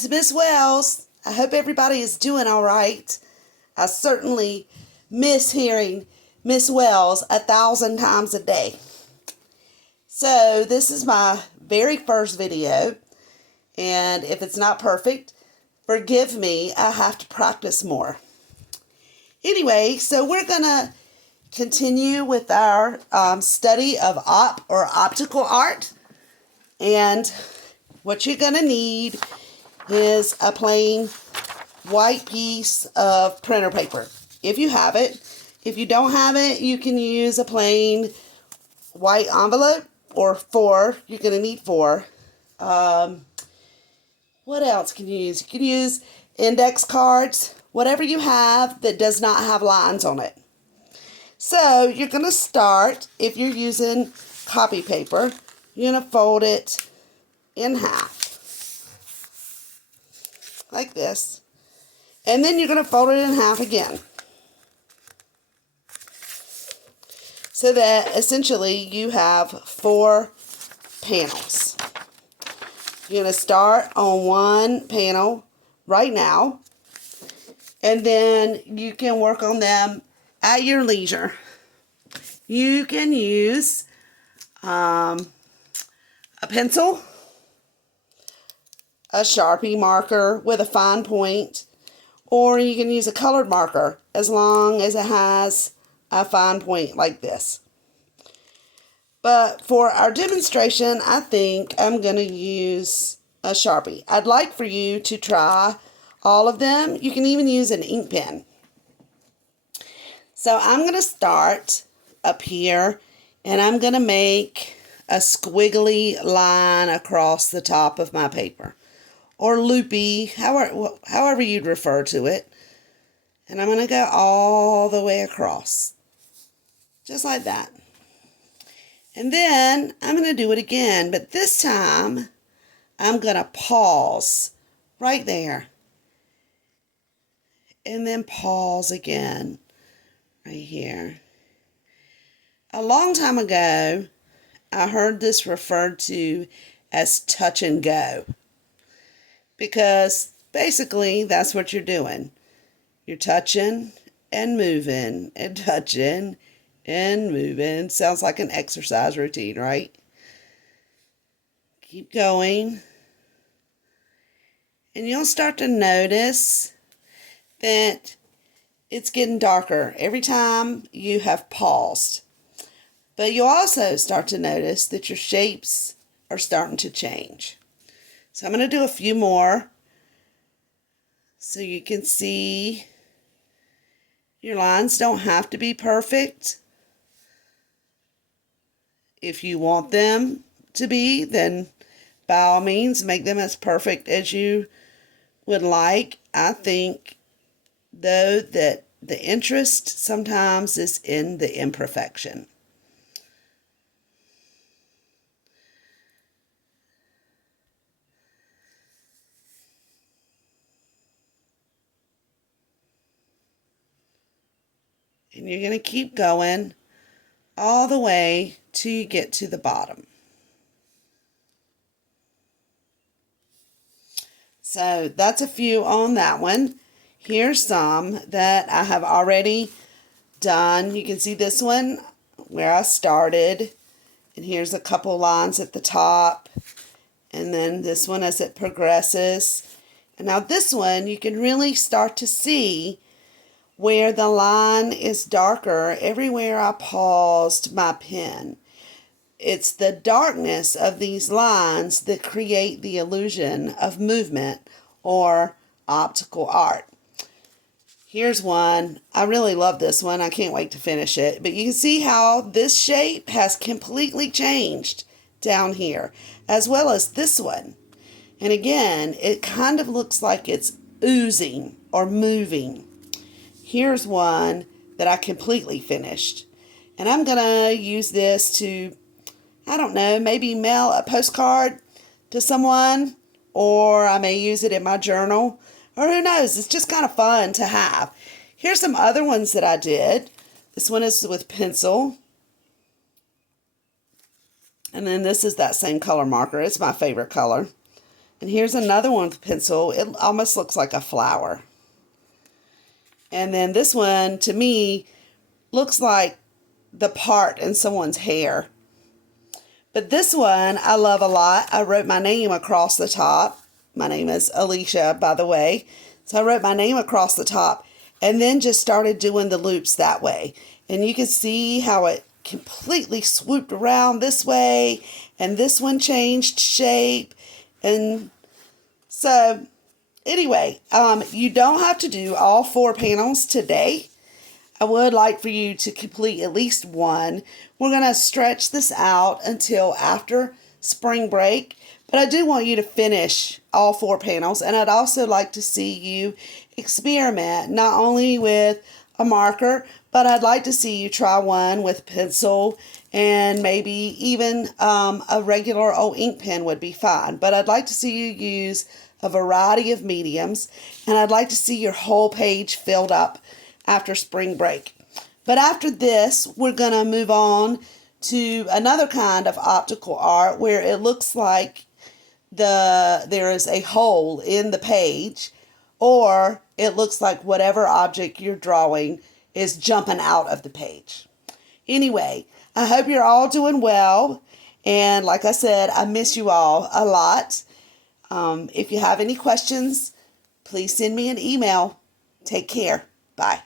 It's Miss Wells. I hope everybody is doing all right. I certainly miss hearing Miss Wells 1,000 times a day. So this is my very first video, and if it's not perfect, forgive me. I have to practice more. Anyway, so we're going to continue with our study of optical art. And what you're going to need is a plain white piece of printer paper, if you have it. If you don't have it, you can use a plain white envelope, or four. You're going to need four. What else can you use? You can use index cards, whatever you have that does not have lines on it. So you're going to start, if you're using copy paper, you're going to fold it in half, like this. And then you're going to fold it in half again. So that essentially you have 4 panels. You're going to start on one panel right now, and then you can work on them at your leisure. You can use a pencil, a Sharpie marker with a fine point, or you can use a colored marker as long as it has a fine point like this. But for our demonstration, I think I'm going to use a Sharpie. I'd like for you to try all of them. You can even use an ink pen. So I'm going to start up here, and I'm going to make a squiggly line across the top of my paper, or loopy, however you'd refer to it. And I'm going to go all the way across, just like that. And then I'm going to do it again, but this time I'm going to pause right there, and then pause again right here. A long time ago, I heard this referred to as touch and go, because basically that's what you're doing. You're touching and moving and touching and moving. Sounds like an exercise routine, right? Keep going. And you'll start to notice that it's getting darker every time you have paused. But you'll also start to notice that your shapes are starting to change. So I'm going to do a few more so you can see your lines don't have to be perfect. If you want them to be, then by all means make them as perfect as you would like. I think, though, that the interest sometimes is in the imperfection. And you're going to keep going all the way till you get to the bottom. So that's a few on that one. Here's some that I have already done. You can see this one where I started, and here's a couple lines at the top, and then this one as it progresses. And now this one, you can really start to see where the line is darker everywhere I paused my pen. It's the darkness of these lines that create the illusion of movement or optical art. Here's one. I really love this one. I can't wait to finish it. But you can see how this shape has completely changed down here, as well as this one. And again, it kind of looks like it's oozing or moving. Here's one that I completely finished. And I'm going to use this to, I don't know, maybe mail a postcard to someone, or I may use it in my journal, or who knows, it's just kind of fun to have. Here's some other ones that I did. This one is with pencil. And then this is that same color marker. It's my favorite color. And here's another one with pencil. It almost looks like a flower. And then this one, to me, looks like the part in someone's hair. But this one I love a lot. I wrote my name across the top. My name is Alicia, by the way. So I wrote my name across the top and then just started doing the loops that way. And you can see how it completely swooped around this way, and this one changed shape. And so anyway, you don't have to do all 4 panels today. I would like for you to complete at least one. We're going to stretch this out until after spring break, but I do want you to finish all 4 panels, and I'd also like to see you experiment not only with a marker, but I'd like to see you try one with pencil, and maybe even a regular old ink pen would be fine. But I'd like to see you use a variety of mediums, and I'd like to see your whole page filled up after spring break. But after this, we're going to move on to another kind of optical art where it looks like there is a hole in the page, or it looks like whatever object you're drawing is jumping out of the page. Anyway, I hope you're all doing well. And like I said, I miss you all a lot. If you have any questions, please send me an email. Take care. Bye.